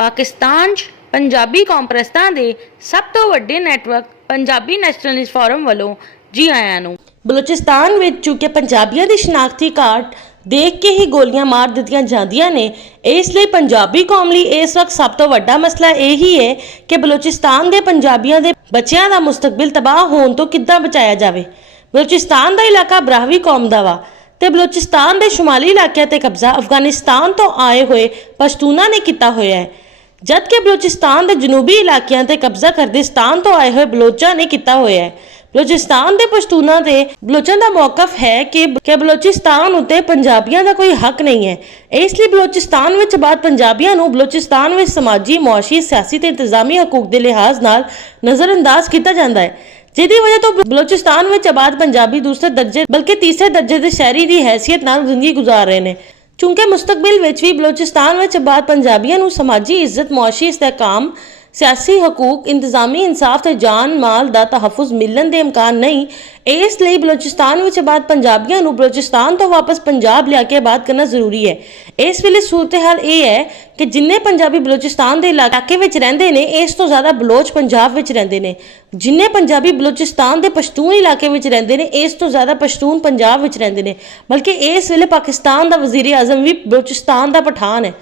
पाकिस्तान 'ਚ पंजाबी कॉन्फ्रेंसां दे सब तो वड्डे नैटवर्क पंजाबी नैशनलिस्ट फोरम वालों जी आयां नूं। बलूचिस्तान में चूंकि पंजाबियों की शनाख्ती कार्ड देख के ही गोलियां मार दित्तियां जांदियां ने, इसलिए पंजाबी कौम लई इस वक्त सब तो वड्डा मसला यही है कि बलूचिस्तान के पंजाबियों के बच्चों का मुस्तकबिल तबाह होने तो किद्दां बचाया जाए। बलूचिस्तान का इलाका ब्राहवी कौम का वा ते बलूचिस्तान के शुमाली इलाकों ते कब्जा अफगानिस्तान तो आए हुए पश्तूना ने किया होया है, जबकि बलूचिस्तान के जनूबी इलाकों ते कब्जा कर्दिस्तान तो आए हुए बलोचा ने किया होया है। बलूचिस्तान के पश्तूना ते बलोचों का मौकफ है कि बलूचिस्तान उत्ते पंजाबियों का कोई हक नहीं है, इसलिए बलूचिस्तान में आबाद पंजाबियों को बलूचिस्तान में समाजी, मुआशी, सियासी ते इंतजामी हकूक के लिहाज नाल नज़रअंदाज किया जाता है, जिसकी वजह तो बलूचिस्तान में आबाद पंजाबी दूसरे दर्जे बल्कि तीसरे दर्जे के शहरी की हैसियत नाल जिंदगी गुजार रहे हैं। चूंकि मुस्तकबिल में भी बलूचिस्तान में आबाद पंजाबियों को समाजी इज्जत, मुआशी इस्तेहकाम, सियासी हकूक, इंतजामी इंसाफ ते जान माल का तहफुज मिलन के इम्कान नहीं, इसलिए बलूचिस्तान में आबाद पंजाबियों को बलूचिस्तान तो वापस पंजाब लिया के आबाद करना जरूरी है। इस वेले सूरत हाल यह है कि जिन्ने पंजाबी बलूचिस्तान के इलाके में रहंदे ने, इस तो ज़्यादा बलोच पंजाब में रहंदे ने। जिन्ने पंजाबी बलूचिस्तान के पश्तून इलाके में रहंदे ने, इस तो ज़्यादा पश्तून पंजाब में रहंदे ने। बल्कि इस वेले पाकिस्तान का वजीर आजम भी बलूचिस्तान का पठान है।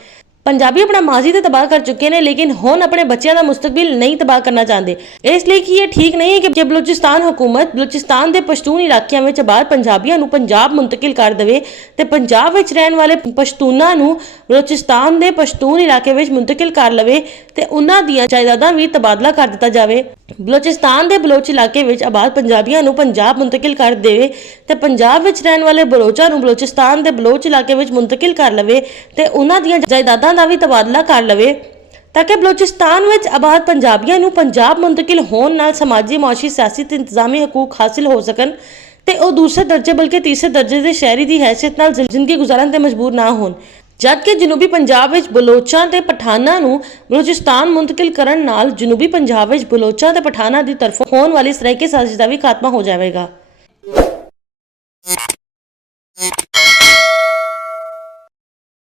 पंजाबी अपना माजी तो तबाह कर चुके हैं, लेकिन हुण अपने बच्चों का मुस्तकबिल नहीं तबाह करना चाहते। इसलिए कि यह ठीक नहीं है कि बलूचिस्तान हुकूमत बलूचिस्तान के पश्तून इलाकों में आबाद पंजाबियों को पंजाब मुंतकिल कर देवे ते पंजाब में रहने वाले पश्तूनां नूं बलूचिस्तान के पश्तून इलाके में मुंतकिल कर लवे ते उन्हां दीयां जायदादां भी तबादला कर दिता जाए। बलूचिस्तान के बलोच इलाके में आबाद पंजाबियों को पंजाब मुंतकिल कर देवे ते पंजाब में रहने वाले बलोचां नूं बलूचिस्तान के बलोच इलाके में मुंतकिल कर लवे ते उन्हां दीयां जायदादां दा भी तबादला कर लवे, ताकि बलूचिस्तान में आबाद पंजाबियों को पंजाब मुंतकिल होने नाल समाजी, मुआशी, सियासी ते इंतजामी हकूक हासिल हो सकन ते वो दूसरे दर्जे बल्कि तीसरे दर्जे के शहरी की हैसियत नाल जिंदगी गुजारन ते मजबूर ना होन। जबकि जनूबी पंजाब में बलोचां ते पठानां नूं बलूचिस्तान मुंतकिल करन नाल जनूबी पंजाब में बलोचां ते पठानां की तरफों होने वाली सराइकी साजिश का भी खात्मा हो जाएगा।